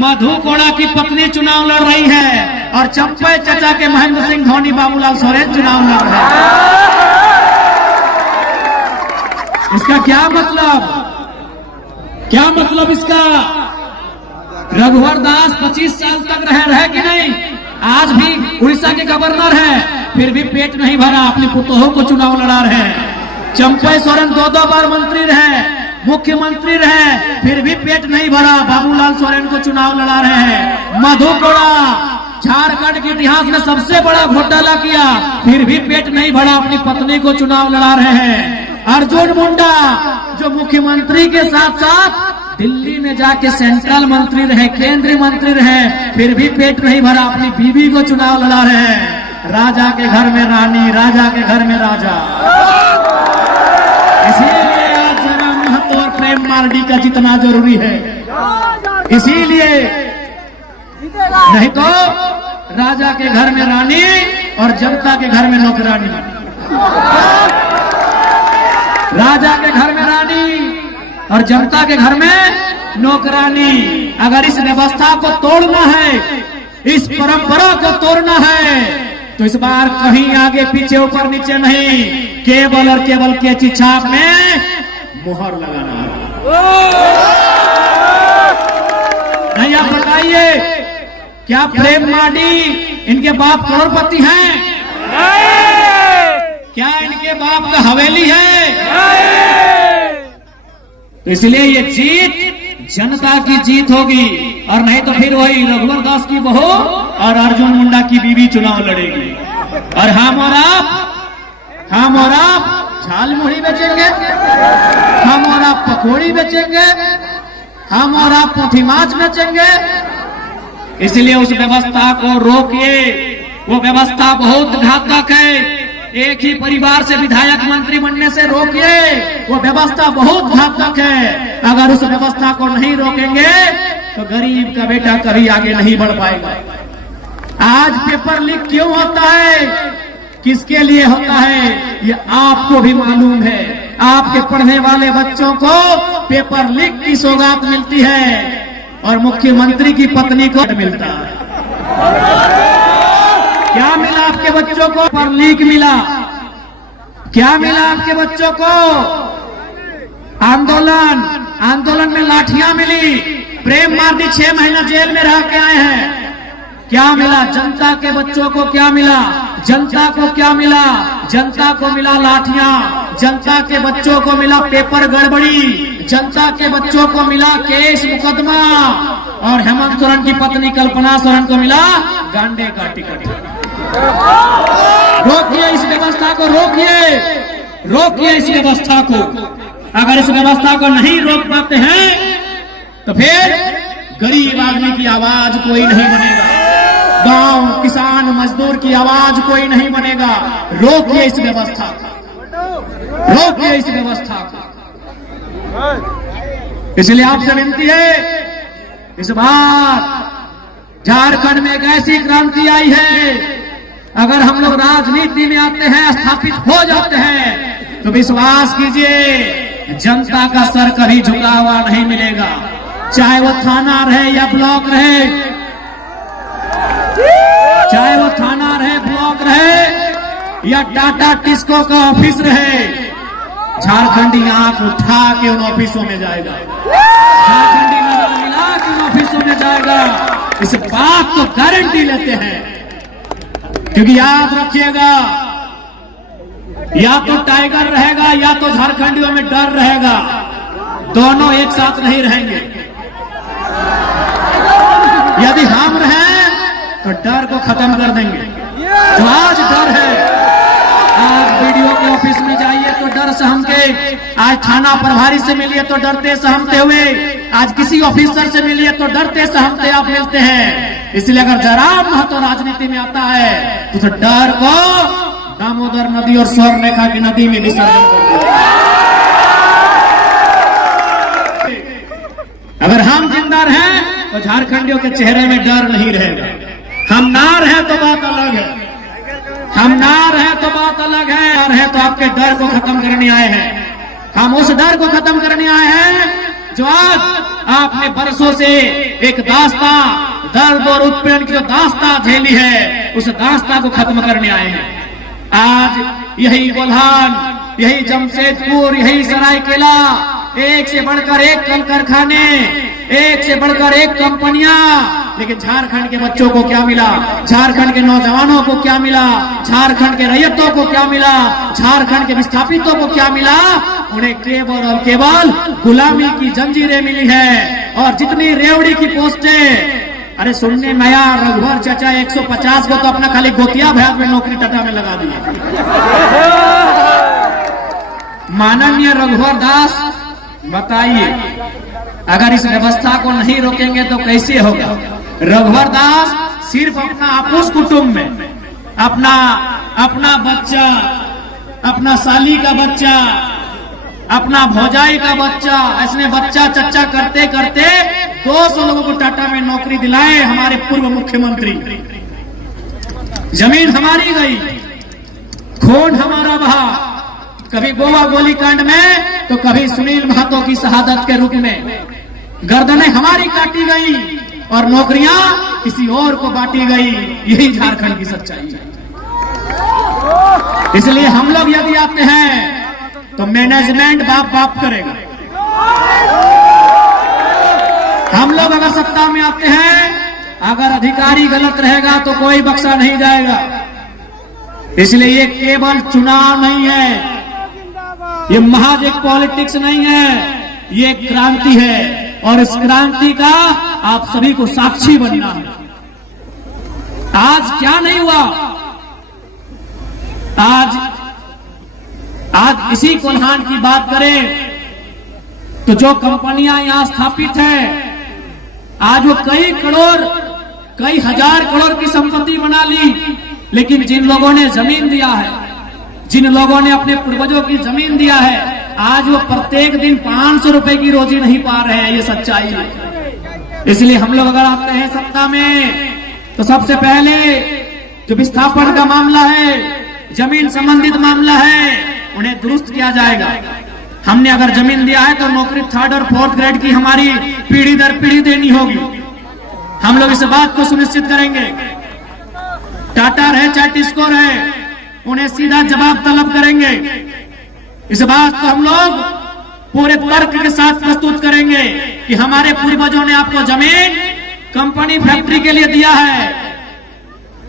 मधु कोड़ा की पत्नी चुनाव लड़ रही है और चंपे चचा के महेंद्र सिंह धोनी बाबूलाल सोरेन चुनाव लड़ रहे हैं। इसका क्या मतलब इसका? रघुवर दास 25 साल तक रहे कि नहीं? आज भी उड़ीसा के गवर्नर है, फिर भी पेट नहीं भरा, अपनी पुतोहों को चुनाव लड़ा रहे हैं। चंपे सोरेन 2 बार मंत्री रहे, मुख्यमंत्री रहे, फिर भी पेट नहीं भरा, बाबूलाल सोरेन को चुनाव लड़ा रहे हैं। मधु कोड़ा झारखंड के इतिहास में सबसे बड़ा घोटाला किया, फिर भी पेट नहीं भरा, अपनी पत्नी को चुनाव लड़ा रहे हैं। अर्जुन मुंडा जो मुख्यमंत्री के साथ साथ दिल्ली में जाके सेंट्रल मंत्री रहे, केंद्रीय मंत्री रहे, फिर भी पेट नहीं भरा, अपनी बीवी को चुनाव लड़ा रहे हैं। राजा के घर में रानी, राजा के घर में राजा। इसीलिए आज जरा महतो और प्रेम मार्डी का जितना जरूरी है, इसीलिए नहीं तो राजा के घर में रानी और जनता के घर में नौकरानी। राजा के घर में रानी और जनता के घर में नौकरानी। अगर इस व्यवस्था को तोड़ना है, इस परंपरा को तोड़ना है, तो इस बार कहीं आगे पीछे ऊपर नीचे नहीं, केवल और केवल कैंची छाप में मुहर लगाना है। नहीं, आप बताइए, क्या प्रेम मार्डी इनके बाप करोड़पति हैं? क्या इनके बाप का हवेली है? तो इसलिए ये जीत जनता की जीत होगी, और नहीं तो फिर वही रघुवर दास की बहू और अर्जुन मुंडा की बीवी चुनाव लड़ेगी। और हम और आप झाल मुढ़ी बेचेंगे, हम और आप पकौड़ी बेचेंगे, हम और आप पोथी माछ बेचेंगे। इसलिए उस व्यवस्था को रोकिए, वो व्यवस्था बहुत घातक है। एक ही परिवार से विधायक मंत्री बनने से रोकिए, वो व्यवस्था बहुत घातक है। अगर उस व्यवस्था को नहीं रोकेंगे तो गरीब का बेटा कभी आगे नहीं बढ़ पाएगा। आज पेपर लीक क्यों होता है, किसके लिए होता है, ये आपको भी मालूम है। आपके पढ़ने वाले बच्चों को पेपर लीक की सौगात मिलती है और मुख्यमंत्री की पत्नी को मिलता है। क्या मिला आपके बच्चों को? पेपर लीक मिला। क्या मिला आपके बच्चों को? आंदोलन में लाठियां मिली। प्रेम मार्डी 6 महीना जेल में रह के आए हैं। क्या मिला जनता के बच्चों को? क्या मिला जनता को? क्या मिला जनता को? मिला लाठियां। जनता के बच्चों को मिला पेपर गड़बड़ी। जनता के बच्चों को मिला केस मुकदमा। और हेमंत सोरेन की पत्नी कल्पना सोरेन को मिला गांडे का टिकट। रोकिए इस व्यवस्था को, रोकिए इस व्यवस्था को। अगर इस व्यवस्था को नहीं रोक पाते हैं तो फिर गरीब आदमी की आवाज कोई नहीं बनेगा, गांव किसान मजदूर की आवाज कोई नहीं बनेगा। रोकिए इस व्यवस्था को, रोकिए इस व्यवस्था को। इसलिए आपसे विनती है, इस बार झारखंड में एक ऐसी क्रांति आई है, अगर हम लोग राजनीति में आते हैं, स्थापित हो जाते हैं, तो विश्वास कीजिए जनता का सर कभी झुका हुआ नहीं मिलेगा। चाहे वो थाना रहे या ब्लॉक रहे, चाहे वो थाना रहे, ब्लॉक रहे या टाटा टिस्को का ऑफिस रहे, झारखंडी आंख उठा के उन ऑफिसों में जाएगा, झारखंडी नजर मिला के उन ऑफिसों में जाएगा। इस बात को गारंटी लेते हैं, क्योंकि याद रखिएगा, या तो टाइगर रहेगा या तो झारखंडियों में डर रहेगा, दोनों एक साथ नहीं रहेंगे। यदि हम रहें तो डर को खत्म कर देंगे। तो आज डर है, आज वीडियो के ऑफिस में जाइए तो डर सहमके, आज थाना प्रभारी से मिलिए तो डरते सहमते हुए, आज किसी ऑफिसर से मिलिए तो डरते सहमते आप मिलते हैं। इसलिए अगर जरा महत्व राजनीति में आता है तो उस डर को दामोदर नदी और स्वर्ण रेखा की नदी में विसर्जन कर दिया। अगर हम जिंदा रहें तो झारखंडियों के चेहरे में डर नहीं रहेगा। हम ना रहे तो बात अलग है, हम ना रहे तो बात अलग है। ना रहे तो आपके डर को खत्म करने आए हैं। हम उस डर को खत्म करने आए हैं जो आज आपने बरसों से एक दास्ता दर्द और उत्पीड़न की जो दास्ता झेली है, उस दास्ता को खत्म करने आए हैं। आज यही गोल्हान, यही जमशेदपुर, यही सरायकेला, एक से बढ़कर एक कल कारखाने, एक से बढ़कर एक कंपनियां, लेकिन झारखंड के बच्चों को क्या मिला? झारखंड के नौजवानों को क्या मिला? झारखंड के रैयतों को क्या मिला? झारखंड के विस्थापितों को क्या मिला? उन्हें केवल और केवल गुलामी की जंजीरें मिली है। और जितनी रेवड़ी की पोस्टें, अरे सुनने में आया रघुवर चाचा 150 को तो अपना खाली गोतिया भैया में नौकरी टाटा में लगा दिया। माननीय रघुवर दास, बताइए, अगर इस व्यवस्था को नहीं रोकेंगे तो कैसे होगा? रघुवर दास सिर्फ अपना आपूस कुटुंब में अपना बच्चा, अपना साली का बच्चा, अपना भौजाई का बच्चा, ऐसे बच्चा चच्चा करते करते 200 लोगों को टाटा में नौकरी दिलाए हमारे पूर्व मुख्यमंत्री। जमीन हमारी गई, खून हमारा बहा, कभी गोवा गोलीकांड में तो कभी सुनील महतो की शहादत के रूप में। गर्दनें हमारी काटी गई और नौकरियां किसी और को बांटी गई। यही झारखंड की सच्चाई है। इसलिए हम लोग यदि आते हैं तो मैनेजमेंट बाप बाप करेगा। हम लोग अगर सत्ता में आते हैं, अगर अधिकारी गलत रहेगा तो कोई बख्शा नहीं जाएगा। इसलिए ये केवल चुनाव नहीं है, ये महज एक पॉलिटिक्स नहीं है, ये क्रांति है। और इस क्रांति का आप सभी को साक्षी बनना है। आज क्या नहीं हुआ? आज इसी कोल्हान की बात करें तो जो कंपनियां यहां स्थापित है, आज वो कई करोड़, कई हजार करोड़ की संपत्ति बना ली, लेकिन जिन लोगों ने जमीन दिया है, जिन लोगों ने अपने पूर्वजों की जमीन दिया है, आज वो प्रत्येक दिन 500 रुपए की रोजी नहीं पा रहे हैं। ये सच्चाई है। इसलिए हम लोग अगर आते हैं सत्ता में तो सबसे पहले जो विस्थापन का मामला है, जमीन संबंधित मामला है, उन्हें दुरुस्त किया जाएगा। हमने अगर जमीन दिया है तो नौकरी 3rd और 4th ग्रेड की हमारी पीढ़ी दर पीढ़ी देनी होगी। हम लोग इस बात को सुनिश्चित करेंगे। टाटा रहे चाहे टिस्को रहे, उन्हें सीधा जवाब तलब करेंगे। इस बात को हम लोग पूरे तर्क के साथ प्रस्तुत करेंगे कि हमारे पूर्वजों ने आपको जमीन कंपनी फैक्ट्री के लिए दिया है,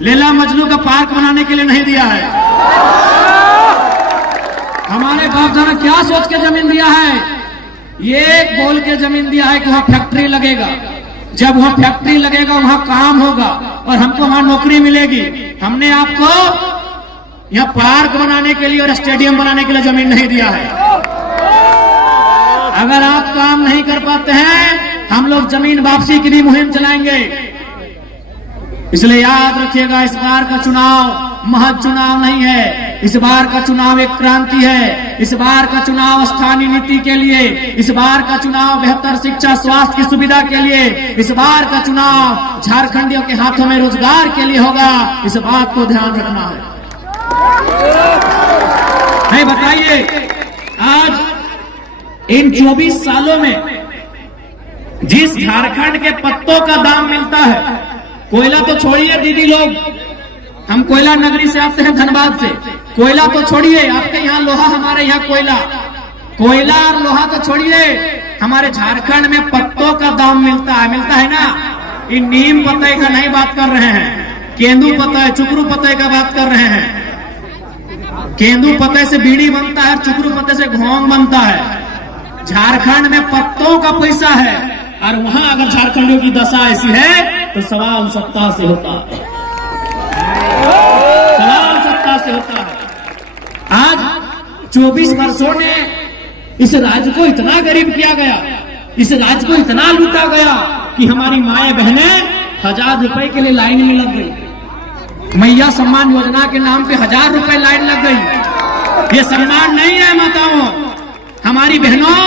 लैला मजनू का पार्क बनाने के लिए नहीं दिया है। हमारे बाप दादा क्या सोच के जमीन दिया है? ये बोल के जमीन दिया है कि वहां फैक्ट्री लगेगा, जब वहां फैक्ट्री लगेगा वहां काम होगा और हमको वहां नौकरी मिलेगी। हमने आपको यहाँ पार्क बनाने के लिए और स्टेडियम बनाने के लिए जमीन नहीं दिया है। अगर आप काम नहीं कर पाते हैं, हम लोग जमीन वापसी की भी मुहिम चलाएंगे। इसलिए याद रखिएगा, इस बार का चुनाव महज चुनाव नहीं है। इस बार का चुनाव एक क्रांति है। इस बार का चुनाव स्थानीय नीति के लिए, इस बार का चुनाव बेहतर शिक्षा स्वास्थ्य की सुविधा के लिए, इस बार का चुनाव झारखंडियों के हाथों में रोजगार के लिए होगा। इस बात को ध्यान रखना है। नहीं, बताइए, आज इन 24 सालों में जिस झारखंड के पत्तों का दाम मिलता है, कोयला तो छोड़िए दीदी लोग, हम कोयला नगरी से आते हैं, धनबाद से। कोयला तो छोड़िए, आपके यहाँ लोहा, हमारे यहाँ कोयला और लोहा तो छोड़िए, हमारे झारखंड में पत्तों का दाम मिलता है ना। ये नीम पत्ते का नहीं बात कर रहे हैं, केंदू पत्ते, चुकरू पत्ते का बात कर रहे हैं। केंदू पत्ते से बीड़ी बनता है, चुकरू पत्ते से घोंग बनता है। झारखंड में पत्तों का पैसा है, और वहां अगर झारखंडियों की दशा ऐसी है तो सवाल सत्ता से होता है। सवाल सत्ता से होता है। आज 24 वर्षों ने इस राज्य को इतना गरीब किया गया, इस राज्य को इतना लूटा गया कि हमारी माएं बहनें 1000 रुपए के लिए लाइन में लग गई। मैया सम्मान योजना के नाम पे 1000 रुपए लाइन लग गई। ये सम्मान नहीं है माताओं, हमारी बहनों,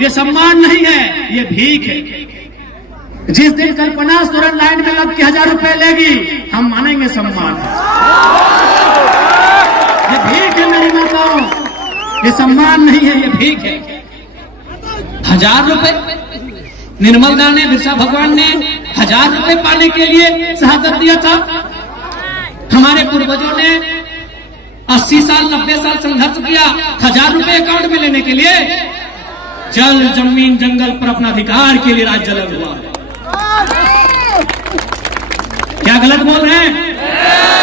ये सम्मान नहीं है, ये भीख है। जिस दिन कल्पना सोरेन लाइन में लग के 1000 रुपए लेगी, हम मानेंगे सम्मान है। ये भीख है मेरी माताओं, ये सम्मान नहीं है, ये भीख है। 1000 रुपए निर्मल ने बिरसा भगवान ने 1000 रुपए पाने के लिए शहादत दिया था। हमारे पूर्वजों ने 80 साल 90 साल संघर्ष किया 1000 रुपए अकाउंट में लेने के लिए। जल जमीन जंगल पर अपना अधिकार के लिए राज्य जलन हुआ। क्या गलत बोल रहे हैं?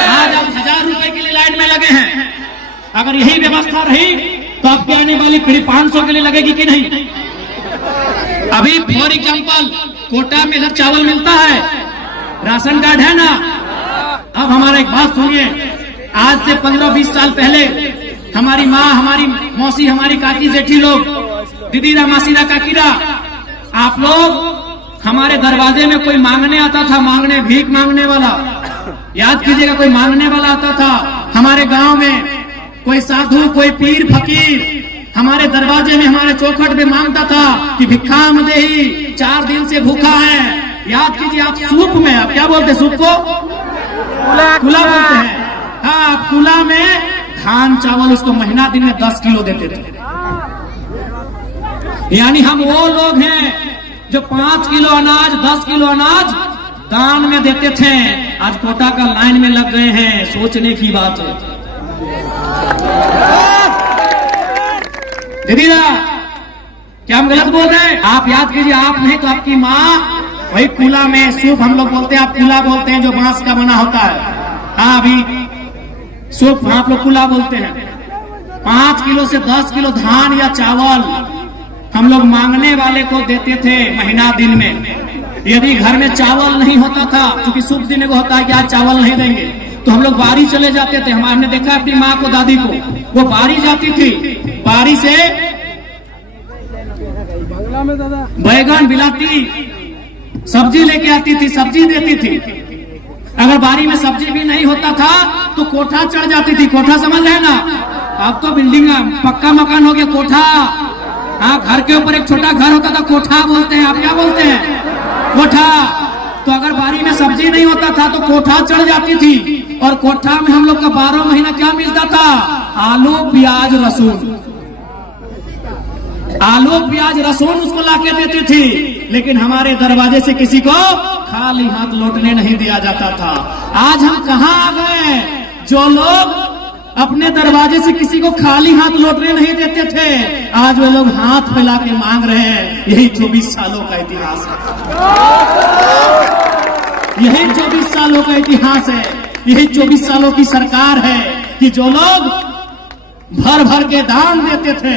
आज आप 1000 रुपए के लिए लाइन में लगे हैं। अगर यही व्यवस्था रही तो आपकी आने वाली पीढ़ी 500 के लिए लगेगी कि नहीं? अभी फॉर एग्जाम्पल कोटा में इधर चावल मिलता है, राशन कार्ड है ना। अब हमारा एक बात सुनिए, आज से 15-20 साल पहले हमारी माँ, हमारी मौसी, हमारी काकी जेठी लोग, दीदीरा मासीरा काकीरा, आप लोग हमारे दरवाजे में कोई मांगने आता था, मांगने भीख मांगने वाला, याद कीजिएगा, कोई मांगने वाला आता था हमारे गांव में, कोई साधु, कोई पीर फकीर हमारे दरवाजे में, हमारे चौखट में मांगता था कि भिक्षाम देही, 4 दिन से भूखा है। याद कीजिए, आप सूप में, आप क्या बोलते हैं सूप को? कुला बोलते हैं। हाँ, कुला में धान चावल उसको महीना दिन में 10 किलो देते थे। यानी हम वो लोग हैं जो 5 किलो अनाज, 10 किलो अनाज दान में देते थे। आज कोटा का लाइन में लग गए हैं, सोचने की बात है। दीदीरा, क्या हम गलत बोल रहे हैं? आप याद कीजिए, आप नहीं तो आपकी माँ वही कूला में सूप, हम लोग बोलते हैं, आप कूला बोलते हैं, जो बांस का बना होता है। हाँ, अभी सूप आप लोग कूला बोलते हैं। 5 किलो से 10 किलो धान या चावल हम लोग मांगने वाले को देते थे महीना दिन में। यदि घर में चावल नहीं होता था, क्योंकि शुभ दिन को होता है कि आज चावल नहीं देंगे, तो हम लोग बारी चले जाते थे। हमने देखा अपनी माँ को, दादी को, वो बारी जाती थी, बारी से बैगन बिलाती, सब्जी लेके आती थी, सब्जी देती थी। अगर बारी में सब्जी भी नहीं होता था तो कोठा चढ़ जाती थी। कोठा समझ रहे ना? अब तो बिल्डिंग पक्का मकान हो गया, कोठा। हाँ, घर के ऊपर एक छोटा घर होता था, कोठा बोलते हैं। आप क्या बोलते हैं? कोठा। तो अगर बारी में सब्जी नहीं होता था तो कोठा चढ़ जाती थी, और कोठा में हम लोग का 12 महीना क्या मिलता था? आलू प्याज रसून, आलू प्याज रसून उसको लाके देती थी। लेकिन हमारे दरवाजे से किसी को खाली हाथ लौटने नहीं दिया जाता था। आज हम कहाँ आ गए? जो लोग अपने दरवाजे से किसी को खाली हाथ लौटने नहीं देते थे, आज वे लोग हाथ फैला के मांग रहे हैं। यही 24 सालों का इतिहास है। यही 24 सालों का इतिहास है। यही 24 सालों की सरकार है कि जो लोग भर भर के दान देते थे,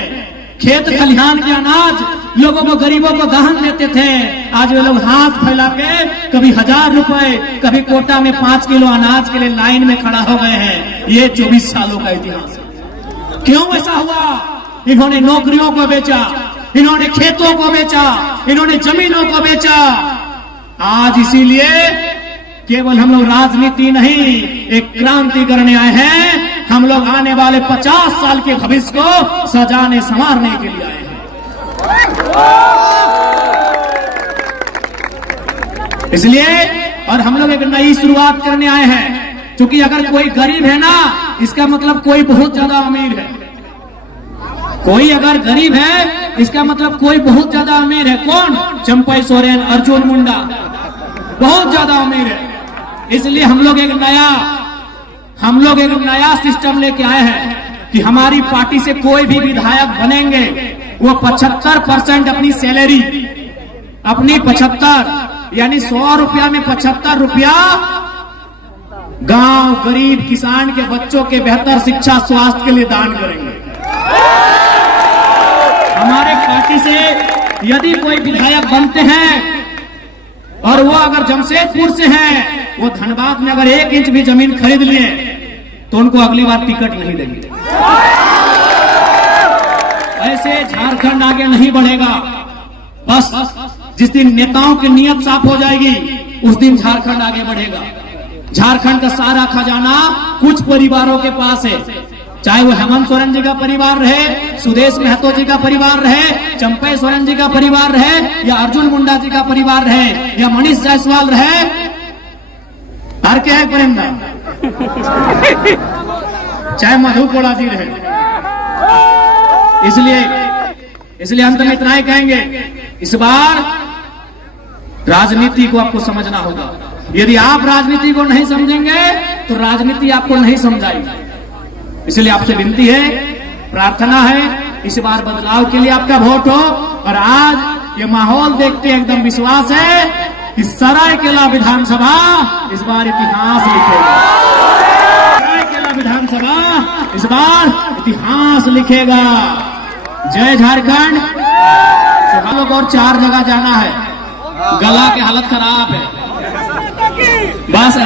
खेत खलिहान के अनाज लोगों को, गरीबों को दान देते थे, आज वे लोग हाथ फैला के कभी 1000 रुपए, कभी कोटा में 5 किलो अनाज के लिए लाइन में खड़ा हो गए हैं। ये 24 सालों का इतिहास है। क्यों ऐसा हुआ? इन्होंने नौकरियों को बेचा, इन्होंने खेतों को बेचा, इन्होंने जमीनों को बेचा। आज इसीलिए केवल हम लोग राजनीति नहीं, एक क्रांति करने आए हैं। हम लोग आने वाले 50 साल के भविष्य को सजाने संवारने के लिए आए हैं। इसलिए और हम लोग एक नई शुरुआत करने आए हैं। क्योंकि अगर कोई गरीब है ना, इसका मतलब कोई बहुत ज्यादा अमीर है। कोई अगर गरीब है, इसका मतलब कोई बहुत ज्यादा अमीर है। कौन? चंपई सोरेन, अर्जुन मुंडा बहुत ज्यादा अमीर है। इसलिए हम लोग एक नया सिस्टम लेके आए हैं कि हमारी पार्टी से कोई भी विधायक बनेंगे, वो 75% अपनी सैलरी, अपनी 75 यानी 100 रुपया में 75 रुपया गांव, गरीब, किसान के बच्चों के बेहतर शिक्षा, स्वास्थ्य के लिए दान करेंगे। हमारे पार्टी से यदि कोई विधायक बनते हैं और वो अगर जमशेदपुर से हैं, वो धनबाद में अगर 1 इंच भी जमीन खरीद लिए तो उनको अगली बार टिकट नहीं देंगे। ऐसे झारखंड आगे नहीं बढ़ेगा। बस जिस दिन नेताओं की नीयत साफ हो जाएगी, उस दिन झारखंड आगे बढ़ेगा। झारखंड का सारा खजाना कुछ परिवारों के पास है, चाहे वो हेमंत सोरेन जी का परिवार रहे, सुदेश महतो जी का परिवार रहे, चंपई सोरेन जी का परिवार रहे, या अर्जुन मुंडा जी का परिवार रहे, या मनीष जायसवाल रहे, और क्या है प्रेमदा, चाहे मधु कोड़ा जी रहे। इसलिए अंत में इतना ही कहेंगे, इस बार राजनीति को आपको समझना होगा। यदि आप राजनीति को नहीं समझेंगे तो राजनीति आपको नहीं समझाएगी। इसलिए आपसे विनती है, प्रार्थना है, इस बार बदलाव के लिए आपका वोट हो। और आज ये माहौल देखते एकदम विश्वास है कि सरायकेला विधानसभा इस बार इतिहास लिखेगा। सरायकेला विधानसभा इस बार इतिहास लिखेगा। जय झारखंड। हम लोग और 4 जगह जाना है, गला की हालत खराब है। बस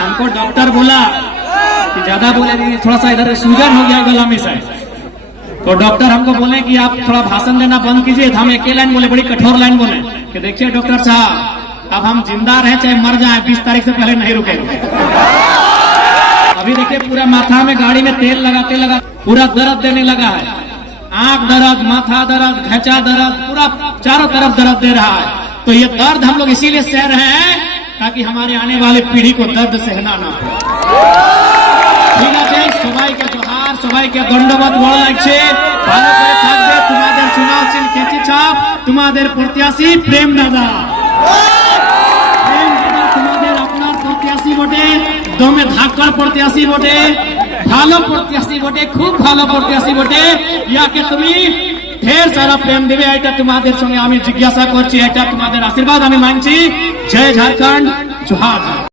हमको डॉक्टर बोला कि ज्यादा बोले दीदी, थोड़ा सा इधर सूजन हो गया गला में से, तो डॉक्टर हमको बोले कि आप थोड़ा भाषण देना बंद कीजिए। तो हम एक लाइन बोले, बड़ी कठोर लाइन बोले कि देखिए डॉक्टर साहब, अब हम जिंदा रहे चाहे मर जाए, 20 तारीख से पहले नहीं रुकेंगे। अभी देखिए पूरा माथा में गाड़ी में तेल लगाते पूरा दर्द देने लगा है। आंख दर्द, माथा दर्द, घचा दर्द, पूरा चारों तरफ दर्द दे रहा है। तो ये दर्द हम लोग इसीलिए सह रहे हैं ताकि हमारे आने वाले पीढ़ी को दर्द सहना ना पड़े। ঠিক আছে, সবাইকে জোহার, সবাইকে ধন্যবাদ বড় লাগছে। ভালো করে থাকবে। তোমাদের চুনাव চিহ্ন কেঁচি ছাপ, তোমাদের প্রত্যাশী প্রেম দাদা। প্রেম দাদা তোমাদের আপনার প্রত্যাশী বটে, দমে ধাক্কার প্রত্যাশী বটে, ভালো প্রত্যাশী বটে, খুব ভালো প্রত্যাশী বটে। ইয়াকে তুমি ঢের সারা প্রেম দেবে, এটা তোমাদের সঙ্গে আমি জিজ্ঞাসা করছি, এটা তোমাদের আশীর্বাদ আমি মানছি। জয় ঝাড়খণ্ড, জোহার।